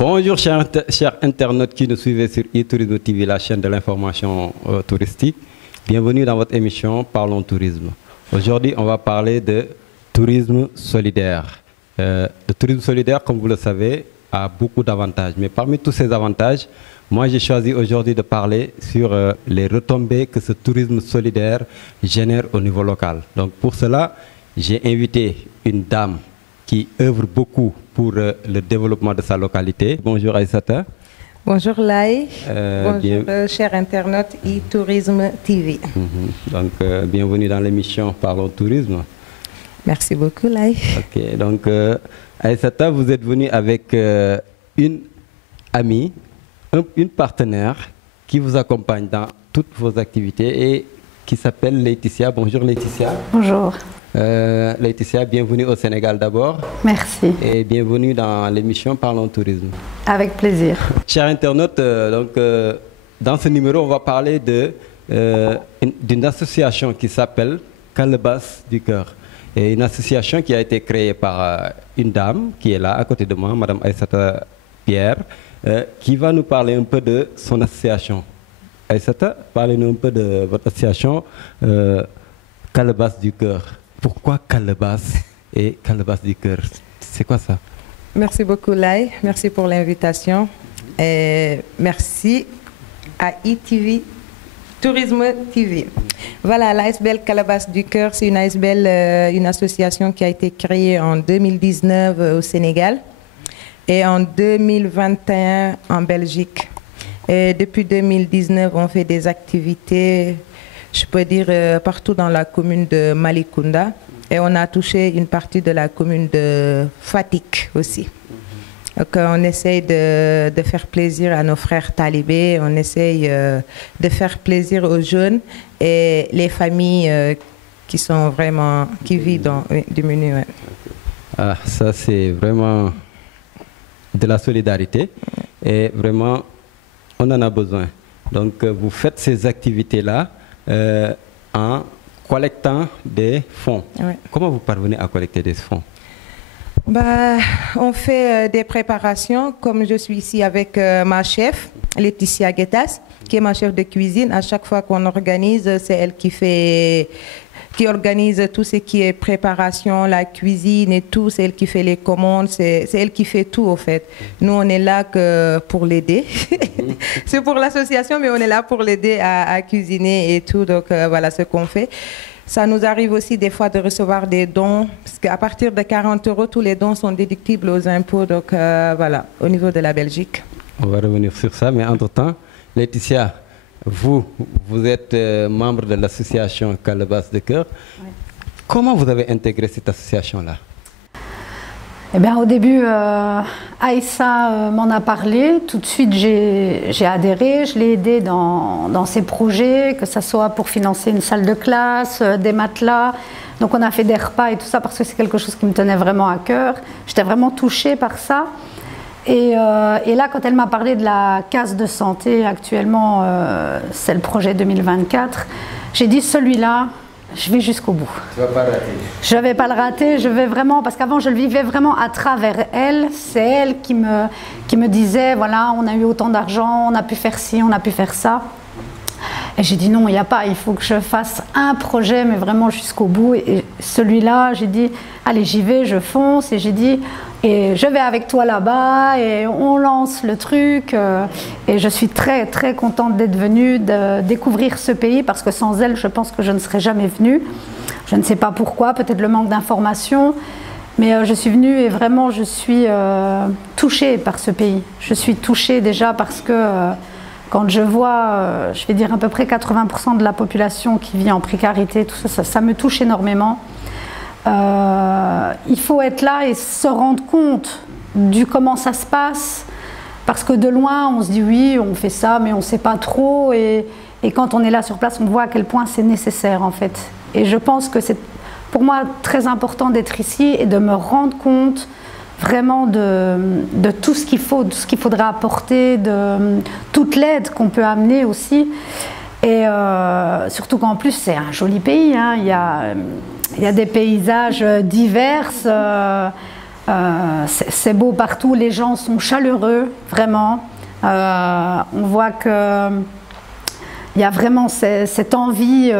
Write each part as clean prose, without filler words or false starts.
Bonjour chers internautes qui nous suivez sur e-Tourisme TV, la chaîne de l'information touristique. Bienvenue dans votre émission Parlons Tourisme. Aujourd'hui, on va parler de tourisme solidaire. Le tourisme solidaire, comme vous le savez, a beaucoup d'avantages. Mais parmi tous ces avantages, moi j'ai choisi aujourd'hui de parler sur les retombées que ce tourisme solidaire génère au niveau local. Donc pour cela, j'ai invité une dame qui œuvre beaucoup pour le développement de sa localité. Bonjour Aïssata. Bonjour Laï, bonjour chers internautes e-Tourisme TV. Donc bienvenue dans l'émission Parlons Tourisme. Merci beaucoup Laï. Ok, donc Aïssata, vous êtes venue avec une amie, une partenaire qui vous accompagne dans toutes vos activités et qui s'appelle Laetitia. Bonjour Laetitia. Bonjour. Laetitia, bienvenue au Sénégal d'abord. Merci. Et bienvenue dans l'émission Parlons Tourisme. Avec plaisir. Chers internautes, dans ce numéro, on va parler d'une association qui s'appelle Calebasse du Cœur. Et une association qui a été créée par une dame qui est là à côté de moi, Madame Aïssata Pierre, qui va nous parler un peu de son association. Aïssata, parlez-nous un peu de votre association Calebasse du Cœur. Pourquoi Calebasse et Calebasse du Cœur? C'est quoi ça? Merci beaucoup Laï, merci pour l'invitation. Et merci à e-TV, Tourisme TV. Voilà, l'ASBL Calebasse du Cœur, c'est une association qui a été créée en 2019 au Sénégal et en 2021 en Belgique. Et depuis 2019, on fait des activités, je peux dire, partout dans la commune de Malicounda. Et on a touché une partie de la commune de Fatick aussi. Donc on essaye de faire plaisir à nos frères talibés, on essaye de faire plaisir aux jeunes et les familles qui sont vraiment, qui vivent dans diminuées. Ouais. Ah, ça c'est vraiment de la solidarité et vraiment on en a besoin. Donc vous faites ces activités-là en collectant des fonds. Ouais. Comment vous parvenez à collecter des fonds? On fait des préparations, comme je suis ici avec ma chef, Laetitia Guettas, qui est ma chef de cuisine. À chaque fois qu'on organise, c'est elle qui organise tout ce qui est préparation, la cuisine et tout. C'est elle qui fait les commandes, c'est elle qui fait tout au fait. Nous, on est là que pour l'aider. C'est pour l'association, mais on est là pour l'aider à cuisiner et tout. Donc voilà ce qu'on fait. Ça nous arrive aussi des fois de recevoir des dons, parce qu'à partir de 40 €, tous les dons sont déductibles aux impôts, donc voilà, au niveau de la Belgique. On va revenir sur ça, mais entre-temps, Laetitia, vous êtes membre de l'association Calebasse du Cœur. Ouais. Comment vous avez intégré cette association-là? Eh bien, au début, Aïssa m'en a parlé. Tout de suite, j'ai adhéré. Je l'ai aidé dans ses projets, que ce soit pour financer une salle de classe, des matelas. Donc, on a fait des repas et tout ça parce que c'est quelque chose qui me tenait vraiment à cœur. J'étais vraiment touchée par ça. Et là, quand elle m'a parlé de la case de santé, actuellement, c'est le projet 2024, j'ai dit celui-là, je vais jusqu'au bout. Tu ne vas pas rater. Je ne vais pas le rater, je vais vraiment, parce qu'avant je le vivais vraiment à travers elle. C'est elle qui me disait, voilà, on a eu autant d'argent, on a pu faire ci, on a pu faire ça. Et j'ai dit non, il n'y a pas, il faut que je fasse un projet, mais vraiment jusqu'au bout. Et celui-là, j'ai dit, allez, j'y vais, je fonce. Et j'ai dit, et je vais avec toi là-bas, et on lance le truc. Et je suis très, très contente d'être venue, de découvrir ce pays, parce que sans elle, je pense que je ne serais jamais venue. Je ne sais pas pourquoi, peut-être le manque d'informations. Mais je suis venue et vraiment, je suis touchée par ce pays. Je suis touchée déjà parce que... Quand je vois, je vais dire à peu près 80% de la population qui vit en précarité, tout ça, ça me touche énormément. Il faut être là et se rendre compte du comment ça se passe, parce que de loin, on se dit oui, on fait ça, mais on ne sait pas trop. Et quand on est là sur place, on voit à quel point c'est nécessaire en fait. Et je pense que c'est pour moi très important d'être ici et de me rendre compte vraiment de tout ce qu'il faut, de ce qu'il faudra apporter, de toute l'aide qu'on peut amener aussi. Et surtout qu'en plus, c'est un joli pays, hein. Il y a des paysages divers. C'est beau partout, les gens sont chaleureux, vraiment. On voit qu'il y a vraiment cette envie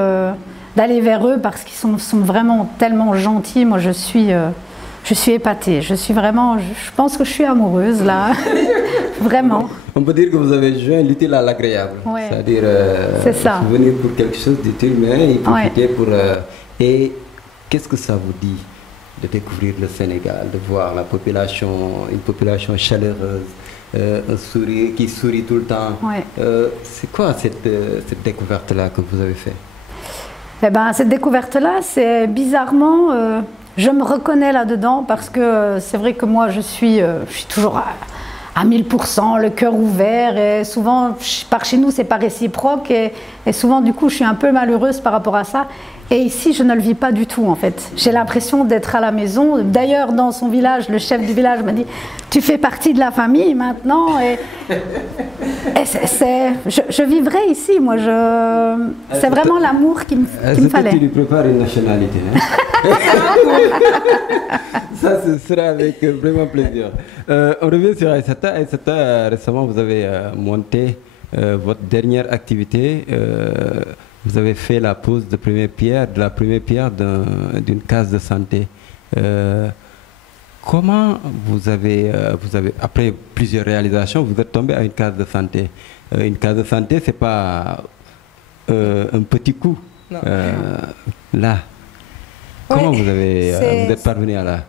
d'aller vers eux parce qu'ils sont vraiment tellement gentils. Moi, je suis épatée. Je pense que je suis amoureuse là, vraiment. On peut dire que vous avez joint l'utile à l'agréable. Ouais. C'est-à-dire, venir pour quelque chose d'utile, mais il profiter pour... Et qu'est-ce que ça vous dit de découvrir le Sénégal, de voir la population, une population chaleureuse, un sourire qui sourit tout le temps. Ouais. C'est quoi cette découverte-là que vous avez fait? Eh ben, cette découverte-là, c'est bizarrement, je me reconnais là-dedans parce que c'est vrai que moi, je suis toujours à 1000%, le cœur ouvert, et souvent, par chez nous, c'est pas réciproque, et souvent, du coup, je suis un peu malheureuse par rapport à ça. Et ici, je ne le vis pas du tout, en fait. J'ai l'impression d'être à la maison. D'ailleurs, dans son village, le chef du village m'a dit « Tu fais partie de la famille maintenant. » je vivrai ici, moi. C'est vraiment l'amour qu'il me fallait. Tu lui prépares une nationalité. Hein? Ça, ce sera avec vraiment plaisir. On revient sur Aïssata. Aïssata, récemment, vous avez monté votre dernière activité. Vous avez fait la pose de la première pierre d'une case de santé. Comment vous avez, après plusieurs réalisations, vous êtes tombé à une case de santé. Une case de santé, c'est pas un petit coup. Là, comment vous êtes parvenu à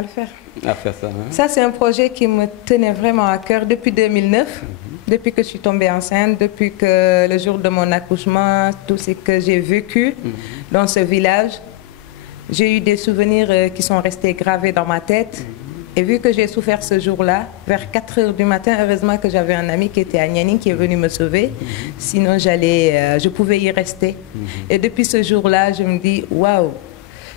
le faire? À faire ça. Hein? Ça, c'est un projet qui me tenait vraiment à cœur depuis 2009, depuis que je suis tombée enceinte, depuis que le jour de mon accouchement, tout ce que j'ai vécu dans ce village. J'ai eu des souvenirs qui sont restés gravés dans ma tête. Et vu que j'ai souffert ce jour-là, vers 4 h du matin, heureusement que j'avais un ami qui était à Nianing qui est venu me sauver. Sinon, je pouvais y rester. Et depuis ce jour-là, je me dis, waouh,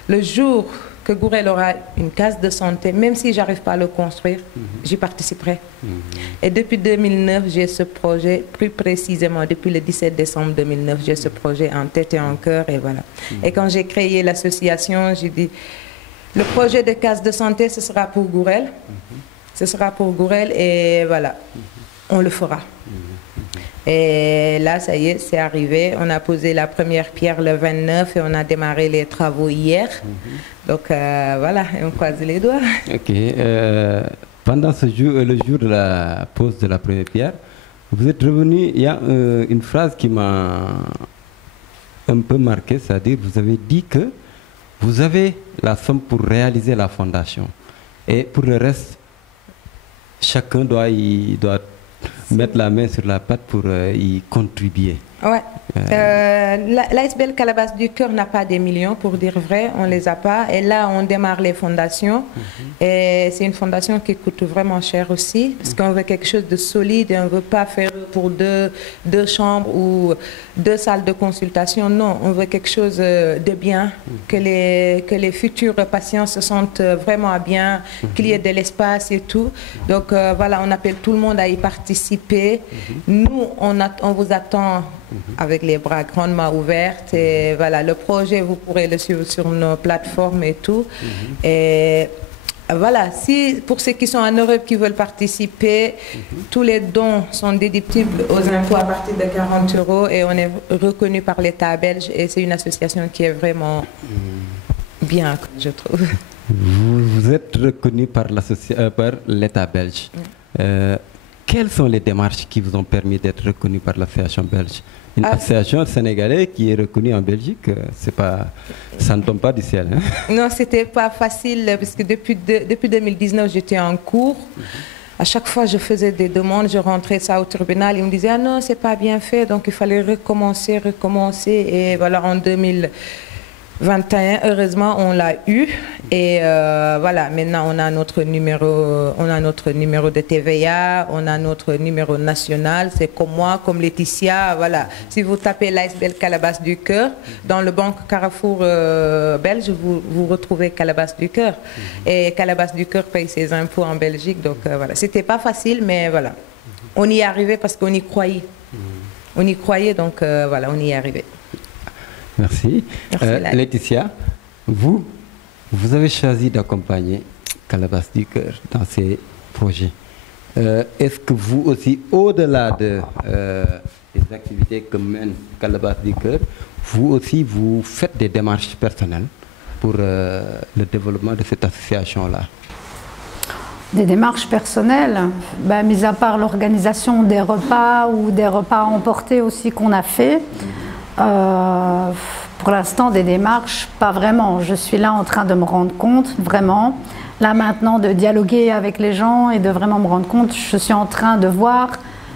le jour que Gourel aura une case de santé, même si je n'arrive pas à le construire, j'y participerai. Et depuis 2009, j'ai ce projet, plus précisément depuis le 17 décembre 2009, j'ai ce projet en tête et en cœur, et voilà. Et quand j'ai créé l'association, j'ai dit, le projet de case de santé, ce sera pour Gourel. Ce sera pour Gourel, et voilà, on le fera. Et là, ça y est, c'est arrivé. On a posé la première pierre le 29 et on a démarré les travaux hier. Donc voilà, on croise les doigts. Ok. Pendant le jour de la pose de la première pierre, vous êtes revenu, il y a une phrase qui m'a un peu marqué, c'est-à-dire vous avez dit que vous avez la somme pour réaliser la fondation. Et pour le reste, chacun doit mettre la main sur la pâte pour y contribuer. Ouais. L'ASBL Calebasse du Cœur n'a pas des millions, pour dire vrai, on les a pas. Et là, on démarre les fondations. Et c'est une fondation qui coûte vraiment cher aussi, parce qu'on veut quelque chose de solide et on ne veut pas faire pour deux chambres ou 2 salles de consultation. Non, on veut quelque chose de bien, que les futurs patients se sentent vraiment bien, qu'il y ait de l'espace et tout. Donc voilà, on appelle tout le monde à y participer. Nous, on vous attend avec les bras grandement ouverts, et voilà, le projet, vous pourrez le suivre sur nos plateformes et tout. Et voilà, pour ceux qui sont en Europe qui veulent participer, tous les dons sont déductibles aux impôts à partir de 40 € et on est reconnu par l'État belge, et c'est une association qui est vraiment bien, je trouve. Vous êtes reconnu par l'État belge. Quelles sont les démarches qui vous ont permis d'être reconnu par l'association belge? Une association sénégalaise qui est reconnue en Belgique, ça ne tombe pas du ciel. Hein? Non, c'était pas facile parce que depuis 2019, j'étais en cours. À chaque fois, je faisais des demandes, je rentrais ça au tribunal. Ils me disaient, ah non, c'est pas bien fait, donc il fallait recommencer. Et voilà, en 2021, heureusement, on l'a eu. Et voilà, maintenant, on a notre numéro de TVA, on a notre numéro national. C'est comme moi, comme Laetitia. Voilà. Si vous tapez l'ASBL Calebasse du Cœur, dans le banque Carrefour belge, vous retrouvez Calebasse du Cœur. Et Calebasse du Cœur paye ses impôts en Belgique. Donc voilà, c'était pas facile, mais voilà. On y est arrivé parce qu'on y croyait. On y croyait, donc voilà, on y est arrivé. Merci. Laetitia, vous avez choisi d'accompagner Calebasse du Cœur dans ces projets. Est-ce que vous aussi, au-delà des activités que mène Calebasse du Cœur, vous aussi, vous faites des démarches personnelles pour le développement de cette association-là? Des démarches personnelles, ben, mis à part l'organisation des repas ou des repas emportés aussi qu'on a fait, pour l'instant des démarches, pas vraiment. Je suis là en train de me rendre compte, vraiment, là maintenant de dialoguer avec les gens et de vraiment me rendre compte, je suis en train de voir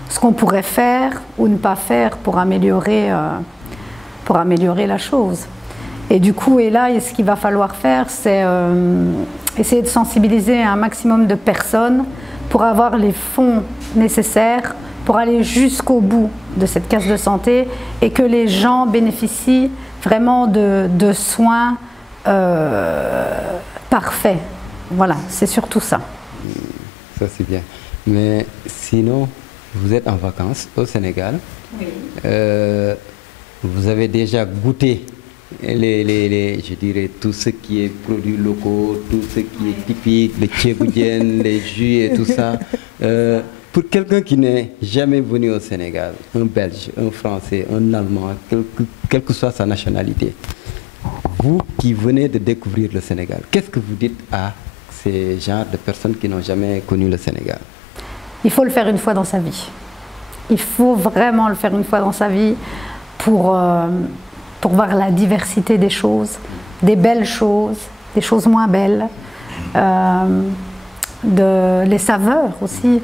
ce qu'on pourrait faire ou ne pas faire pour améliorer la chose. Et du coup, ce qu'il va falloir faire, c'est essayer de sensibiliser un maximum de personnes pour avoir les fonds nécessaires pour aller jusqu'au bout de cette case de santé et que les gens bénéficient vraiment de soins parfaits. Voilà, c'est surtout ça. Ça, c'est bien. Mais sinon, vous êtes en vacances au Sénégal. Oui. Vous avez déjà goûté je dirais, tout ce qui est produits locaux, tout ce qui est typique, les tchéboudiennes, les jus et tout ça. Pour quelqu'un qui n'est jamais venu au Sénégal, un Belge, un Français, un Allemand, quelle que soit sa nationalité, vous qui venez de découvrir le Sénégal, qu'est-ce que vous dites à ces genres de personnes qui n'ont jamais connu le Sénégal? Il faut le faire une fois dans sa vie. Il faut vraiment le faire une fois dans sa vie pour voir la diversité des choses, des belles choses, des choses moins belles, les saveurs aussi.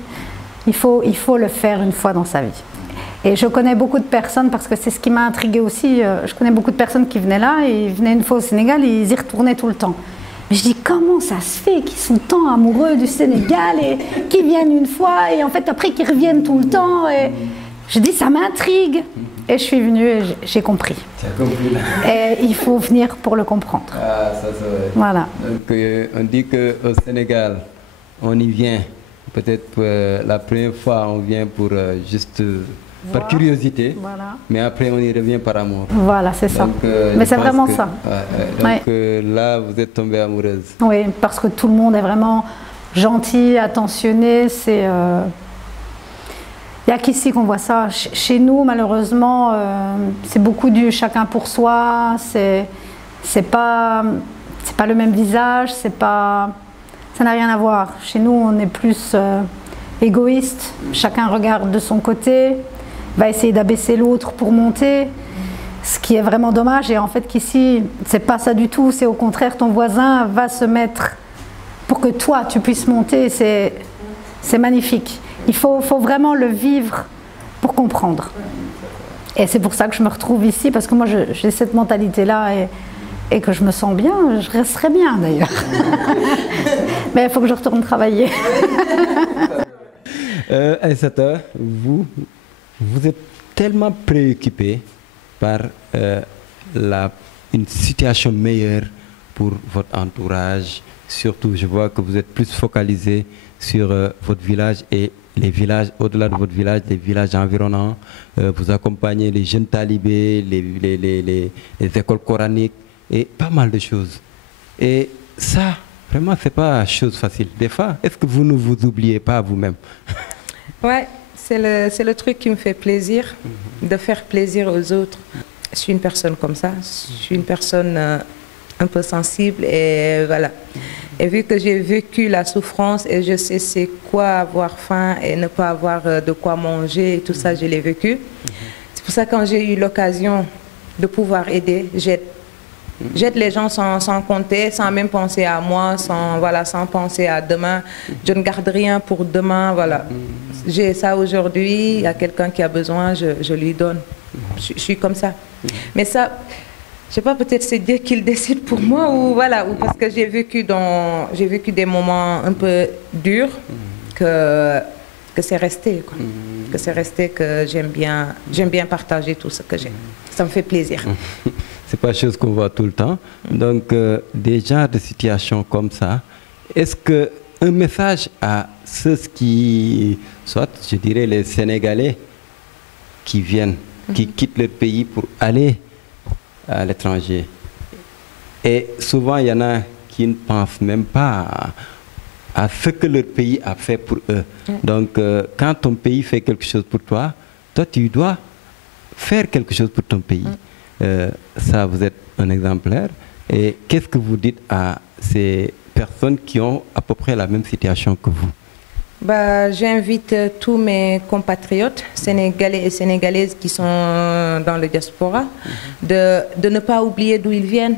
Il faut le faire une fois dans sa vie. Et je connais beaucoup de personnes, parce que c'est ce qui m'a intriguée aussi, je connais beaucoup de personnes qui venaient là, et ils venaient une fois au Sénégal et ils y retournaient tout le temps. Mais je dis, comment ça se fait qu'ils sont tant amoureux du Sénégal et qu'ils viennent une fois et en fait après qu'ils reviennent tout le temps et je dis, ça m'intrigue. Et je suis venue et j'ai compris. Tu as compris là. Et il faut venir pour le comprendre. Ah, ça c'est vrai. Voilà. Donc on dit qu'au Sénégal, on y vient. Peut-être la première fois, on vient pour juste par curiosité. Voilà. Mais après, on y revient par amour. Voilà, c'est ça. Mais c'est vraiment ça. Donc là, vous êtes tombée amoureuse. Oui, parce que tout le monde est vraiment gentil, attentionné. C'est... Il n'y a qu'ici qu'on voit ça. Chez nous, malheureusement, c'est beaucoup du chacun pour soi. C'est pas le même visage. Ça n'a rien à voir. Chez nous, on est plus égoïste. Chacun regarde de son côté, va essayer d'abaisser l'autre pour monter. Ce qui est vraiment dommage. Et en fait, qu'ici, c'est pas ça du tout. C'est au contraire, ton voisin va se mettre pour que toi, tu puisses monter. C'est magnifique. Il faut vraiment le vivre pour comprendre. Et c'est pour ça que je me retrouve ici, parce que moi j'ai cette mentalité-là et que je me sens bien, je resterai bien d'ailleurs. Mais il faut que je retourne travailler. Aïssata, vous êtes tellement préoccupée par une situation meilleure pour votre entourage. Surtout, je vois que vous êtes plus focalisé sur votre village et les villages, au-delà de votre village, les villages environnants. Vous accompagnez les jeunes talibés, les écoles coraniques et pas mal de choses. Et ça, vraiment, c'est pas chose facile. Des fois, est-ce que vous ne vous oubliez pas vous-même? Ouais, c'est le truc qui me fait plaisir, de faire plaisir aux autres. Je suis une personne comme ça, je suis une personne un peu sensible et voilà. Et vu que j'ai vécu la souffrance et je sais c'est quoi avoir faim et ne pas avoir de quoi manger et tout ça, je l'ai vécu. C'est pour ça que quand j'ai eu l'occasion de pouvoir aider, j'aide. J'aide les gens sans compter, sans même penser à moi, sans penser à demain. Je ne garde rien pour demain, voilà. J'ai ça aujourd'hui, il y a quelqu'un qui a besoin, je lui donne. Je suis comme ça. Mais ça... Je sais pas, peut-être c'est Dieu qui le décide pour moi ou voilà, ou parce que j'ai vécu des moments un peu durs que c'est resté, quoi. Que c'est resté, que j'aime bien partager tout ce que j'ai. Ça me fait plaisir. C'est pas chose qu'on voit tout le temps. Donc des genres de situations comme ça, est-ce que un message à ceux qui, soit je dirais les Sénégalais qui viennent, qui quittent leur pays pour aller à l'étranger. Et souvent, il y en a qui ne pensent même pas à ce que leur pays a fait pour eux. Donc, quand ton pays fait quelque chose pour toi, toi, tu dois faire quelque chose pour ton pays. Ça, vous êtes un exemplaire. Et qu'est-ce que vous dites à ces personnes qui ont à peu près la même situation que vous? Bah, j'invite tous mes compatriotes sénégalais et sénégalaises qui sont dans le diaspora de ne pas oublier d'où ils viennent.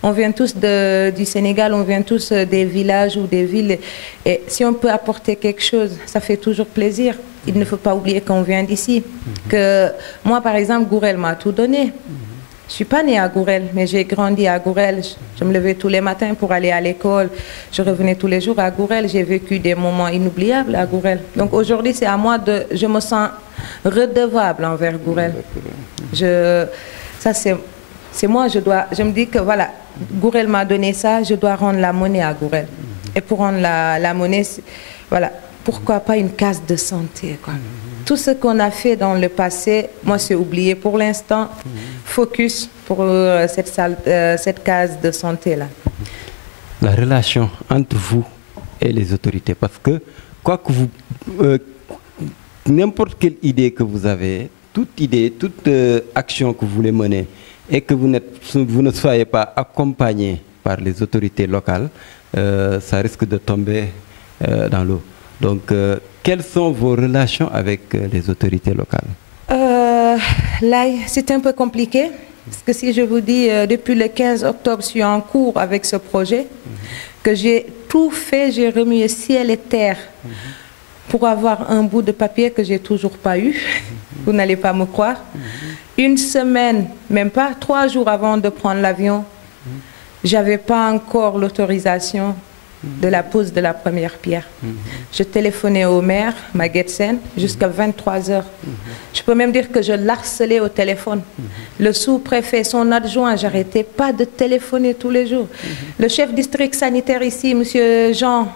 On vient tous du Sénégal, on vient tous des villages ou des villes. Et si on peut apporter quelque chose, ça fait toujours plaisir. Il ne faut pas oublier qu'on vient d'ici. Que moi, par exemple, Gourel m'a tout donné. Je ne suis pas née à Gourel, mais j'ai grandi à Gourel. Je me levais tous les matins pour aller à l'école. Je revenais tous les jours à Gourel. J'ai vécu des moments inoubliables à Gourel. Donc aujourd'hui, c'est à moi de... Je me sens redevable envers Gourel. Ça, c'est moi, je me dis que voilà, Gourel m'a donné ça, je dois rendre la monnaie à Gourel. Et pour rendre la monnaie, voilà, pourquoi pas une case de santé, quoi. Tout ce qu'on a fait dans le passé, moi, c'est oublié. Pour l'instant, focus pour cette case de santé-là. La relation entre vous et les autorités, parce que quoi que vous... n'importe quelle idée que vous avez, toute idée, toute action que vous voulez mener, et que vous ne soyez pas accompagné par les autorités locales, ça risque de tomber dans l'eau. Donc, quelles sont vos relations avec les autorités locales? Là, c'est un peu compliqué, parce que si je vous dis, depuis le 15 octobre, je suis en cours avec ce projet, que j'ai tout fait, j'ai remué ciel et terre pour avoir un bout de papier que j'ai toujours pas eu. Vous n'allez pas me croire. Une semaine, même pas 3 jours avant de prendre l'avion, j'avais pas encore l'autorisation de la pose de la première pierre. Je téléphonais au maire, Maguette Sène, jusqu'à 23 heures. Je peux même dire que je l'harcelais au téléphone. Le sous-préfet, son adjoint, j'arrêtais pas de téléphoner tous les jours. Le chef district sanitaire ici, monsieur Jean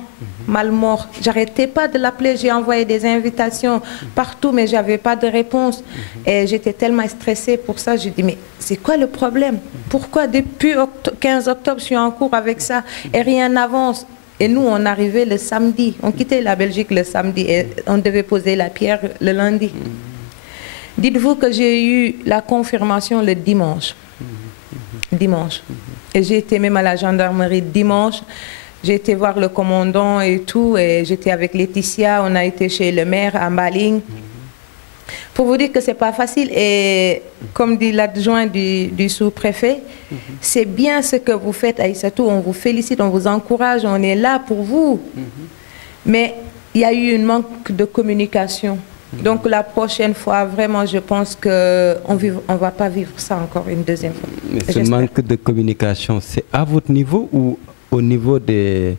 Malmort, j'arrêtais pas de l'appeler, j'ai envoyé des invitations partout, mais j'avais pas de réponse. Et j'étais tellement stressée pour ça, j'ai dit, mais c'est quoi le problème? Pourquoi depuis 15 octobre, je suis en cours avec ça et rien n'avance? Et nous, on arrivait le samedi, on quittait la Belgique le samedi et on devait poser la pierre le lundi. Dites-vous que j'ai eu la confirmation le dimanche. Dimanche. Et j'ai été même à la gendarmerie dimanche. J'ai été voir le commandant et tout, et j'étais avec Laetitia, on a été chez le maire à Mbaling. Pour vous dire que c'est pas facile, et comme dit l'adjoint du sous-préfet, c'est bien ce que vous faites, Aïssatou, on vous félicite, on vous encourage, on est là pour vous. Mais il y a eu un manque de communication. Donc la prochaine fois, vraiment, je pense qu'on ne va pas vivre ça encore une deuxième fois. Mais ce manque de communication, c'est à votre niveau ou au niveau des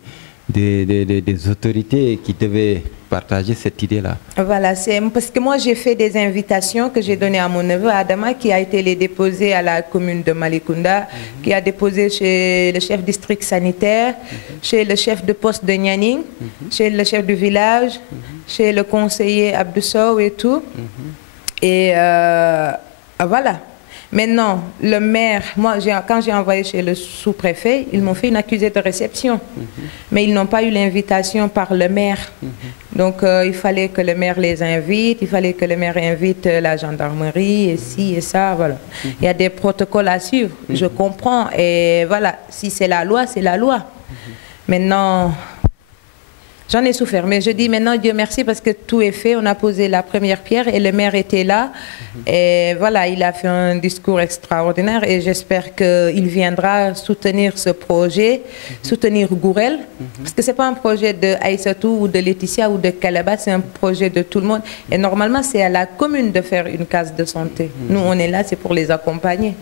autorités qui devaient partager cette idée-là? Voilà, c'est parce que moi j'ai fait des invitations que j'ai données à mon neveu Adama, qui a été les déposer à la commune de Malicounda, qui a déposé chez le chef district sanitaire, chez le chef de poste de Nianing, chez le chef du village, chez le conseiller Abdou et tout. Et voilà. Maintenant, le maire, moi, quand j'ai envoyé chez le sous-préfet, ils m'ont fait une accusée de réception. Mais ils n'ont pas eu l'invitation par le maire. Donc, il fallait que le maire les invite, il fallait que le maire invite la gendarmerie, et ci et ça, voilà. Il y a des protocoles à suivre, je comprends. Et voilà, si c'est la loi, c'est la loi. Maintenant... J'en ai souffert, mais je dis maintenant Dieu merci parce que tout est fait. On a posé la première pierre et le maire était là. Et voilà, il a fait un discours extraordinaire et j'espère qu'il viendra soutenir ce projet, soutenir Gourel. Parce que ce n'est pas un projet de Aïssatou ou de Laetitia ou de Calaba, c'est un projet de tout le monde. Et normalement, c'est à la commune de faire une case de santé. Nous, on est là, c'est pour les accompagner.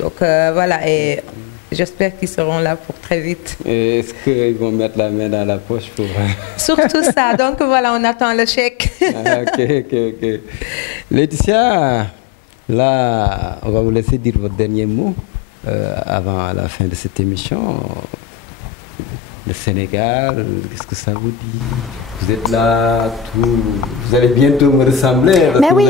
Donc voilà. Et j'espère qu'ils seront là pour très vite. Est-ce qu'ils vont mettre la main dans la poche pour... Surtout ça. Donc voilà, on attend le chèque. Ok. Laetitia, là, on va vous laisser dire votre dernier mot avant la fin de cette émission. Le Sénégal, qu'est-ce que ça vous dit? Vous êtes là, vous allez bientôt me ressembler. Mais oui,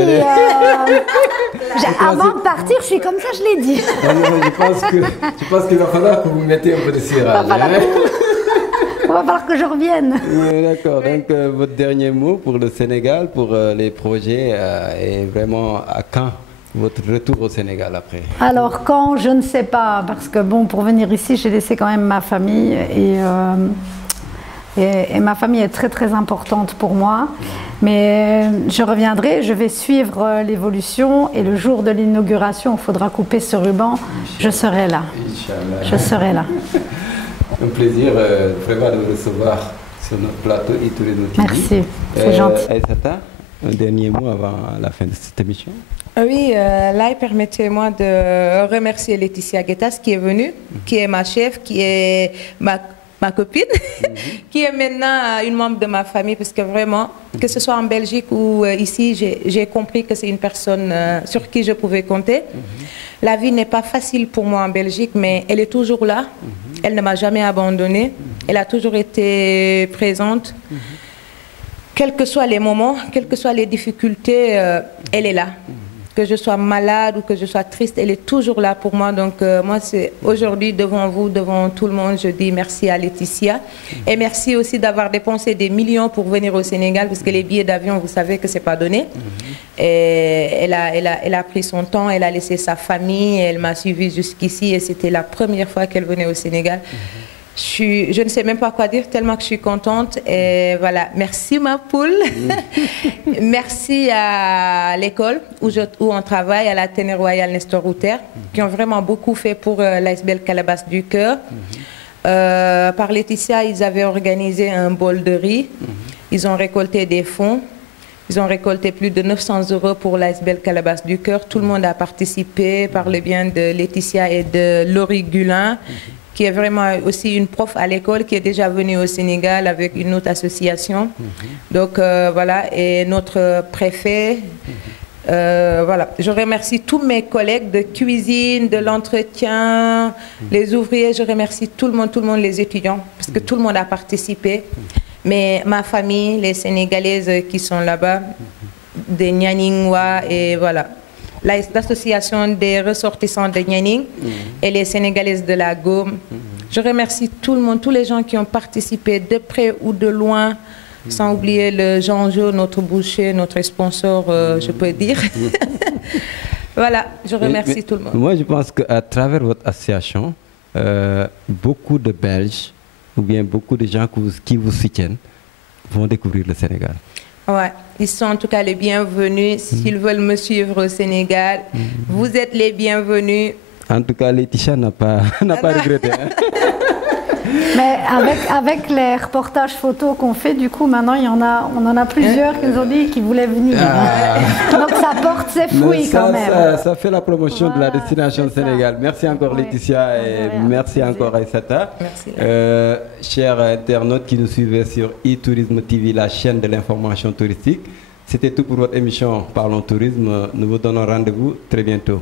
avant de partir, je suis comme ça, je l'ai dit. Non, je pense qu'il va falloir que vous mettez un peu de cirage. Il va falloir que je revienne. D'accord. Donc, votre dernier mot pour le Sénégal, pour les projets, et vraiment à quand votre retour au Sénégal après? Alors, quand, je ne sais pas, parce que bon, pour venir ici, j'ai laissé quand même ma famille et ma famille est très très importante pour moi. Mais je reviendrai, je vais suivre l'évolution et le jour de l'inauguration, il faudra couper ce ruban, je serai là. Inch'Allah. Je serai là. Un plaisir vraiment de vous recevoir sur notre plateau e-Tourisme TV. Merci, c'est gentil. Aïssata, un dernier mot avant la fin de cette émission? Oui, là, permettez-moi de remercier Laetitia Guettas qui est venue, qui est ma chef, qui est ma copine, qui est maintenant une membre de ma famille, parce que vraiment, que ce soit en Belgique ou ici, j'ai compris que c'est une personne sur qui je pouvais compter. La vie n'est pas facile pour moi en Belgique, mais elle est toujours là. Elle ne m'a jamais abandonnée. Elle a toujours été présente. Quels que soient les moments, quelles que soient les difficultés, elle est là. Que je sois malade ou que je sois triste, elle est toujours là pour moi. Donc moi, c'est aujourd'hui, devant vous, devant tout le monde, je dis merci à Laetitia. Et merci aussi d'avoir dépensé des millions pour venir au Sénégal, parce que les billets d'avion, vous savez que ce n'est pas donné. Et elle a pris son temps, elle a laissé sa famille, elle m'a suivi jusqu'ici et c'était la première fois qu'elle venait au Sénégal. Je ne sais même pas quoi dire tellement que je suis contente. Et voilà, merci ma poule. Merci à l'école où on travaille, à l'Athénée Royal Nestor Router, qui ont vraiment beaucoup fait pour l'ASBL Calebasse du Cœur. Par Laetitia, ils avaient organisé un bol de riz. Ils ont récolté des fonds. Ils ont récolté plus de 900 € pour l'ASBL Calebasse du Cœur. Tout le monde a participé par le bien de Laetitia et de Laurie Gulin, qui est vraiment aussi une prof à l'école, qui est déjà venue au Sénégal avec une autre association. Donc voilà, et notre préfet. Voilà, je remercie tous mes collègues de cuisine, de l'entretien, les ouvriers, je remercie tout le monde, les étudiants, parce que tout le monde a participé. Mais ma famille, les Sénégalaises qui sont là-bas, des Nyaningwa, et voilà. L'association des ressortissants de Nianing et les Sénégalaises de la Gaume. Je remercie tout le monde, tous les gens qui ont participé de près ou de loin, sans oublier le Jean-Jo, notre boucher, notre sponsor, je peux dire. Voilà, je remercie tout le monde. Moi, je pense qu'à travers votre association, beaucoup de Belges ou bien beaucoup de gens qui vous soutiennent vont découvrir le Sénégal. Ouais, ils sont en tout cas les bienvenus. S'ils veulent me suivre au Sénégal, vous êtes les bienvenus. En tout cas, Laetitia n'a pas regretté. Hein? Mais avec les reportages photos qu'on fait, du coup, maintenant, on en a plusieurs qui nous ont dit qu'ils voulaient venir. Donc ça porte ses fruits quand même. Ça fait la promotion de la destination Sénégal. Merci encore Laetitia et merci encore Aïssata. Merci. Chers internautes qui nous suivent sur e-Tourisme TV, la chaîne de l'information touristique, c'était tout pour votre émission Parlons Tourisme. Nous vous donnons rendez-vous très bientôt.